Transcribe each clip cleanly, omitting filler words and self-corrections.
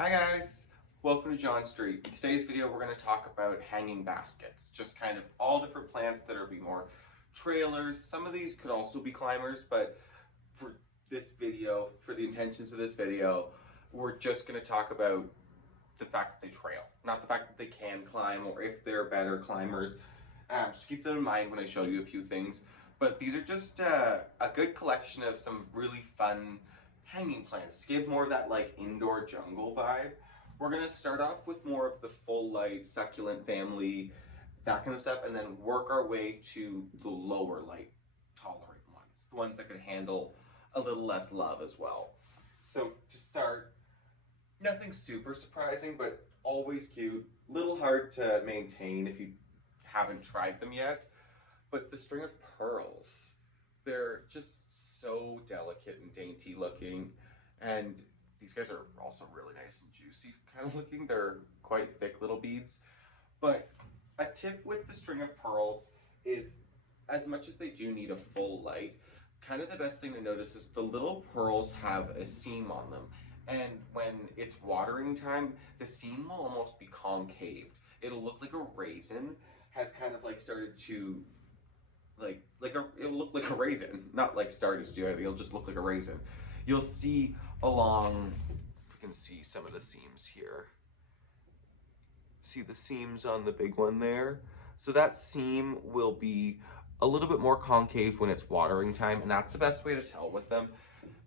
Hi guys, welcome to John Street. In today's video we're going to talk about hanging baskets, just kind of all different plants that are be more trailers. Some of these could also be climbers, but for this video, for the intentions of this video, we're just going to talk about the fact that they trail, not the fact that they can climb or if they're better climbers. Just keep that in mind when I show you a few things. But these are just a good collection of some really fun hanging plants to give more of that like indoor jungle vibe. We're gonna start off with more of the full light succulent family, that kind of stuff, and then work our way to the lower light tolerant ones, the ones that could handle a little less love as well. So to start, nothing super surprising, but always cute. Little hard to maintain if you haven't tried them yet, but the string of pearls, they're just so delicate and dainty looking, and these guys are also really nice and juicy kind of looking. They're quite thick little beads. But a tip with the string of pearls is, as much as they do need a full light, kind of the best thing to notice is the little pearls have a seam on them. And when it's watering time, the seam will almost be concaved. It'll look like a raisin has kind of like started to it'll look like a raisin, not like started to do it. It'll just look like a raisin. You'll see along, if you can see some of the seams here. See the seams on the big one there? So that seam will be a little bit more concave when it's watering time, and that's the best way to tell with them.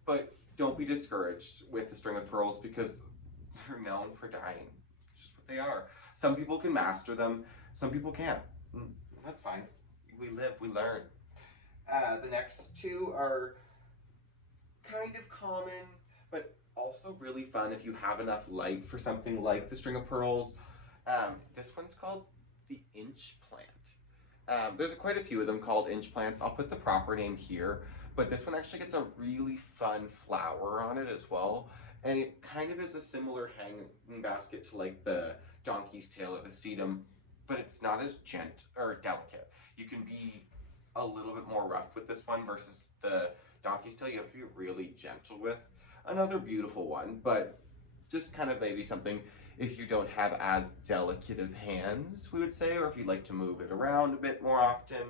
But don't be discouraged with the string of pearls because they're known for dying. It's just what they are. Some people can master them, some people can't. That's fine. We live, we learn. The next two are kind of common, but also really fun if you have enough light for something like the string of pearls. This one's called the inch plant. There's quite a few of them called inch plants. I'll put the proper name here, but this one actually gets a really fun flower on it as well. And it kind of is a similar hanging basket to like the donkey's tail or the sedum, but it's not as delicate. You can be a little bit more rough with this one versus the donkey's tail. You have to be really gentle with. Another beautiful one, but just kind of maybe something if you don't have as delicate of hands, we would say, or if you'd like to move it around a bit more often.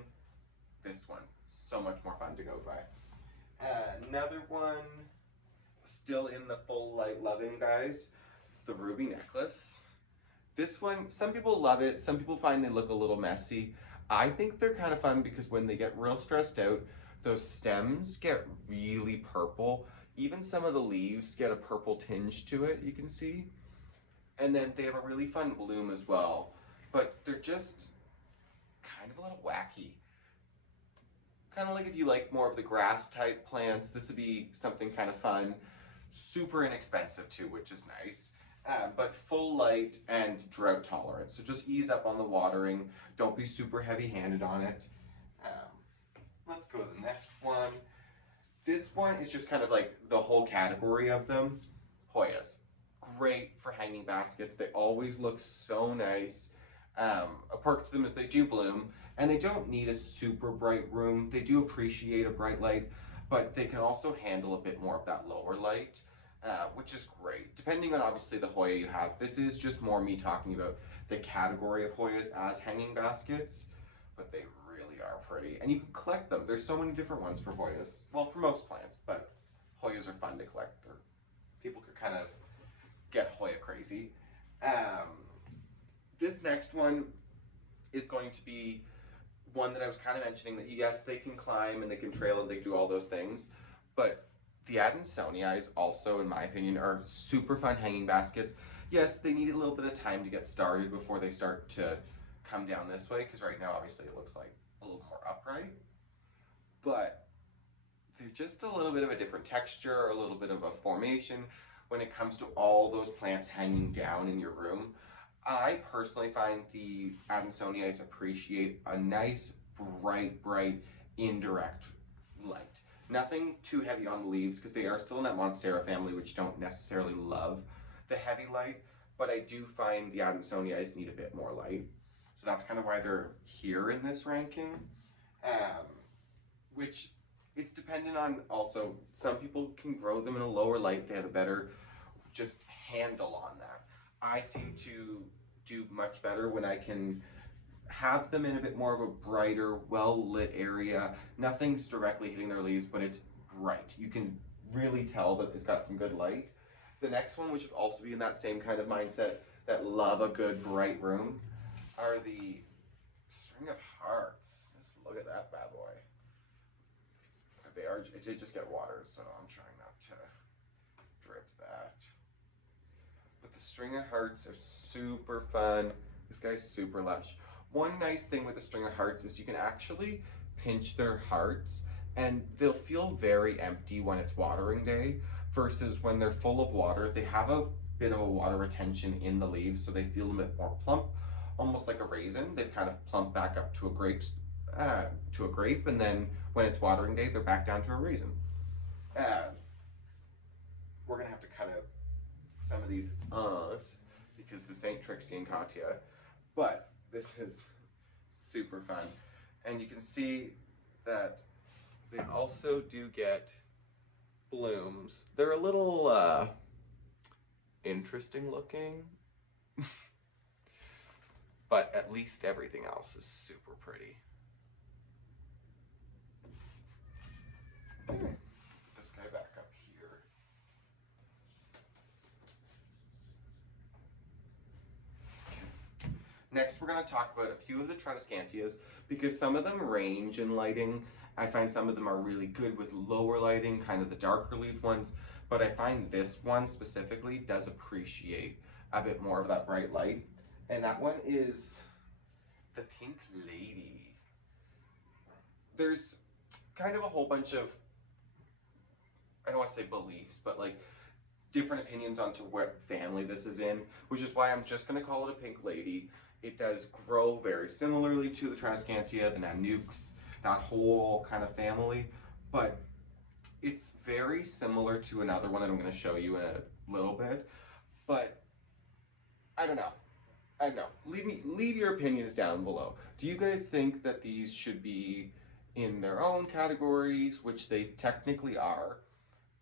This one, so much more fun to go by. Another one, still in the full light loving guys, the ruby necklace. This one, some people love it, some people find they look a little messy. I think they're kind of fun because when they get real stressed out, those stems get really purple. Even some of the leaves get a purple tinge to it, you can see. And then they have a really fun bloom as well. But they're just kind of a little wacky. Kind of like if you like more of the grass type plants, this would be something kind of fun. Super inexpensive too, which is nice. But full light and drought tolerant. So just ease up on the watering. Don't be super heavy-handed on it. Let's go to the next one. This one is just kind of like the whole category of them. Hoyas. Great for hanging baskets. They always look so nice. A perk to them is they do bloom, and they don't need a super bright room. They do appreciate a bright light, but they can also handle a bit more of that lower light. Which is great, depending on obviously the Hoya you have. This is just more me talking about the category of Hoyas as hanging baskets, but they really are pretty. And you can collect them. There's so many different ones for Hoyas. Well, for most plants, but Hoyas are fun to collect. People could kind of get Hoya crazy. This next one is going to be one that I was kind of mentioning that yes, they can climb and they can trail and they can do all those things, but the Adansonii also, in my opinion, are super fun hanging baskets. Yes, they need a little bit of time to get started before they start to come down this way, because right now, obviously, it looks like a little more upright. But they're just a little bit of a different texture, a little bit of a formation when it comes to all those plants hanging down in your room. I personally find the Adansonii appreciate a nice, bright, indirect light. Nothing too heavy on the leaves because they are still in that Monstera family, which don't necessarily love the heavy light, but I do find the Adansonii need a bit more light. So that's kind of why they're here in this ranking, which it's dependent on also, some people can grow them in a lower light. They have a better just handle on that. I seem to do much better when I can have them in a bit more of a brighter, well-lit area. Nothing's directly hitting their leaves, but it's bright. You can really tell that it's got some good light. The next one, which would also be in that same kind of mindset, that love a good bright room, are the string of hearts. Just look at that bad boy. It did just get water, so I'm trying not to drip that. But the string of hearts are super fun. This guy's super lush. One nice thing with the string of hearts is you can actually pinch their hearts and they'll feel very empty when it's watering day, versus when they're full of water, they have a bit of a water retention in the leaves, so they feel a bit more plump, almost like a raisin. They've kind of plumped back up to a grape, and then when it's watering day, they're back down to a raisin. We're gonna have to cut out some of these because this ain't Trixie and Katya, but this is super fun. And you can see that they also do get blooms. They're a little interesting looking, but at least everything else is super pretty. Okay. Put this guy back up here. Next, we're going to talk about a few of the Tradescantias, because some of them range in lighting. I find some of them are really good with lower lighting, kind of the darker leaved ones, but I find this one specifically does appreciate a bit more of that bright light. And that one is the Pink Lady. There's kind of a whole bunch of, I don't want to say beliefs, but like different opinions onto what family this is in, which is why I'm just going to call it a Pink Lady. It does grow very similarly to the Tradescantia, the Nanukes, that whole kind of family, but it's very similar to another one that I'm going to show you in a little bit. But I don't know. Leave your opinions down below. Do you guys think that these should be in their own categories, which they technically are,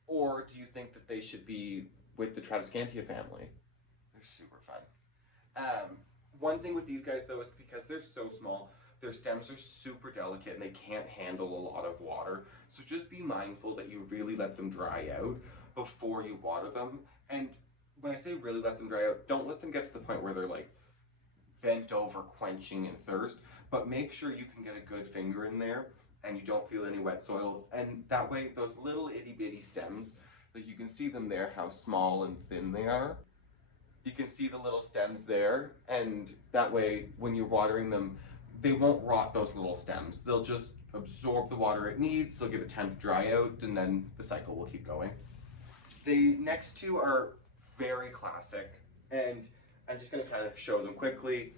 or do you think that they should be with the Tradescantia family? They're super fun. One thing with these guys though is because they're so small, their stems are super delicate and they can't handle a lot of water. So just be mindful that you really let them dry out before you water them. And when I say really let them dry out, don't let them get to the point where they're like bent over quenching in thirst, but make sure you can get a good finger in there and you don't feel any wet soil. And that way, those little itty bitty stems, like you can see them there, how small and thin they are. You can see the little stems there, and that way when you're watering them, they won't rot those little stems. They'll just absorb the water it needs, they'll give it time to dry out, and then the cycle will keep going. The next two are very classic, and I'm just going to kind of show them quickly.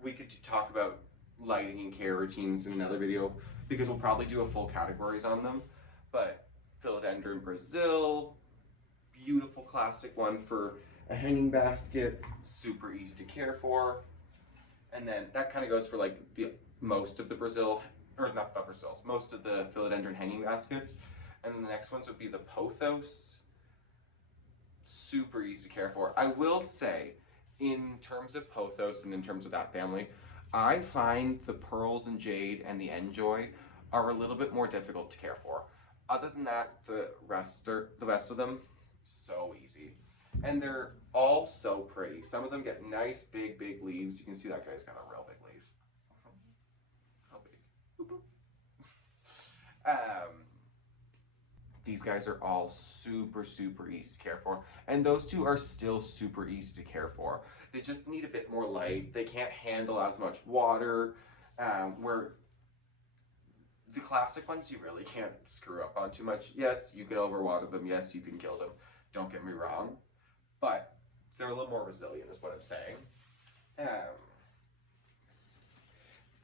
We could talk about lighting and care routines in another video, because we'll probably do a full categories on them. But Philodendron Brazil, beautiful classic one for a hanging basket, super easy to care for. And then that kind of goes for like most of the Brazil, or not the Brazils, most of the philodendron hanging baskets. And then the next ones would be the pothos, super easy to care for. I will say, in terms of pothos and in terms of that family, I find the pearls and jade and the enjoy are a little bit more difficult to care for. Other than that, the rest of them, so easy. And they're all so pretty. Some of them get nice big leaves. You can see that guy's got a real big leaf. How big? Boop, boop. These guys are all super easy to care for. And those two are still super easy to care for. They just need a bit more light. They can't handle as much water. Where the classic ones you really can't screw up on too much. Yes, you can overwater them. Yes, you can kill them. Don't get me wrong. But they're a little more resilient is what I'm saying.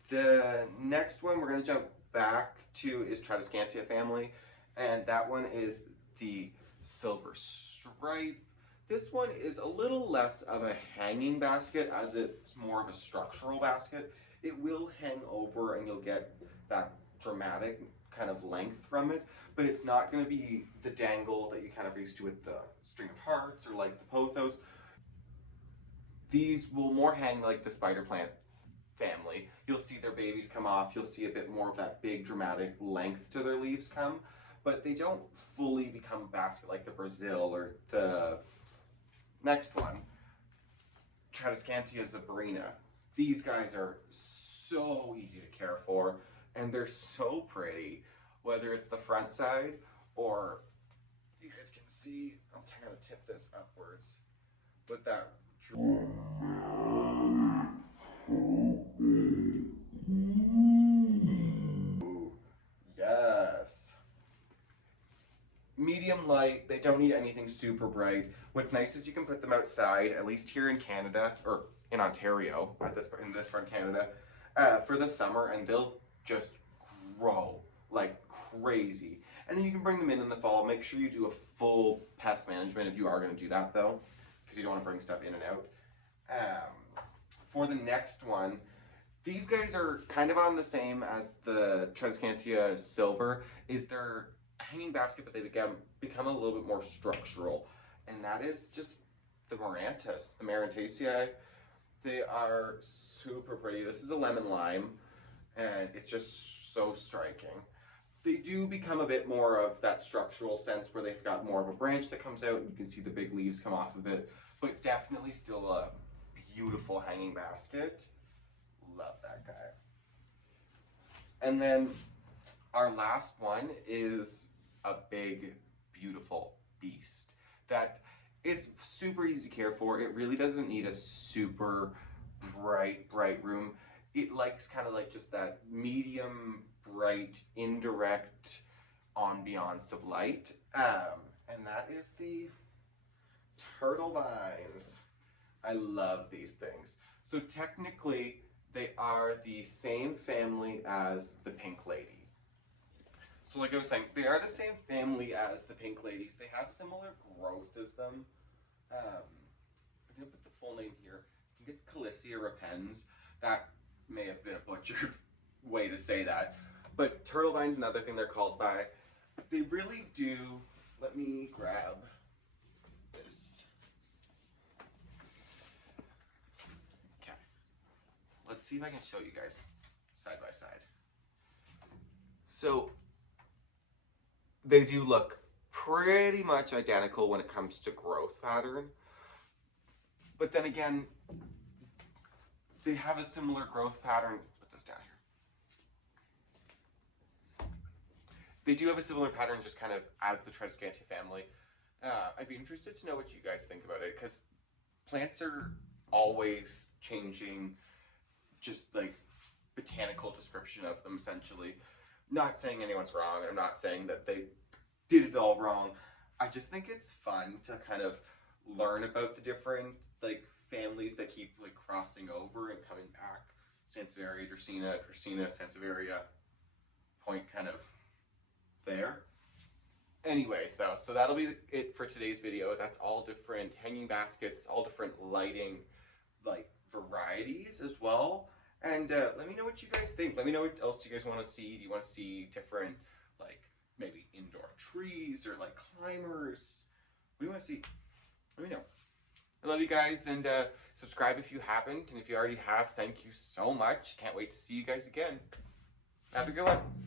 The next one we're going to jump back to is Tradescantia family. And that one is the Silver Stripe. This one is a little less of a hanging basket, as it's more of a structural basket. It will hang over and you'll get that dramatic kind of length from it, but it's not going to be the dangle that you kind of used to with the string of hearts or like the pothos, These will more hang like the spider plant family. You'll see their babies come off. You'll see a bit more of that big dramatic length to their leaves come, but they don't fully become a basket like the Brazil or the next one, Tradescantia sabrina. These guys are so easy to care for, and they're so pretty, whether it's the front side or you guys can see, I'm trying to tip this upwards, but that yes. Medium light, they don't need anything super bright. What's nice is you can put them outside, at least here in Canada, or in Ontario, in this part of Canada, for the summer, and they'll just grow like crazy. And then you can bring them in the fall. Make sure you do a full pest management if you are going to do that though, because you don't want to bring stuff in and out. For the next one, these guys are kind of on the same as the Tradescantia silver, is they're a hanging basket, but they become a little bit more structural. And that is just the Mirantis, the marantesia. They are super pretty. This is a lemon lime, and it's just so striking. They do become a bit more of that structural sense where they've got more of a branch that comes out. You can see the big leaves come off of it, but definitely still a beautiful hanging basket. Love that guy. And then our last one is a big, beautiful beast that is super easy to care for. It really doesn't need a super bright room. It likes kind of like just that medium, bright, indirect ambiance of light. And that is the turtle vines. I love these things. So technically, they are the same family as the pink lady. So like I was saying, they are the same family as the pink ladies. They have similar growth as them. I'm going to put the full name here. I think it's Calissia repens. That may have been a butchered way to say that. But turtle vine's another thing they're called by. They really do, let me grab this. Okay. Let's see if I can show you guys side by side. So they do look pretty much identical when it comes to growth pattern. But then again, they have a similar growth pattern. Put this down here. They do have a similar pattern just kind of as the Tradescantia family. I'd be interested to know what you guys think about it, because plants are always changing, just like botanical description of them essentially. Not saying anyone's wrong, and I'm not saying that they did it all wrong. I just think it's fun to kind of learn about the different like families that keep like crossing over and coming back. Sansevieria, Dracaena, Sansevieria, point kind of there. Anyways though, so that'll be it for today's video. That's all different hanging baskets, all different lighting like varieties as well. And let me know what you guys think. Let me know what else you guys want to see. Do you want to see different like maybe indoor trees or like climbers? What do you want to see? Let me know. I love you guys, and subscribe if you haven't, and if you already have, thank you so much. Can't wait to see you guys again. Have a good one.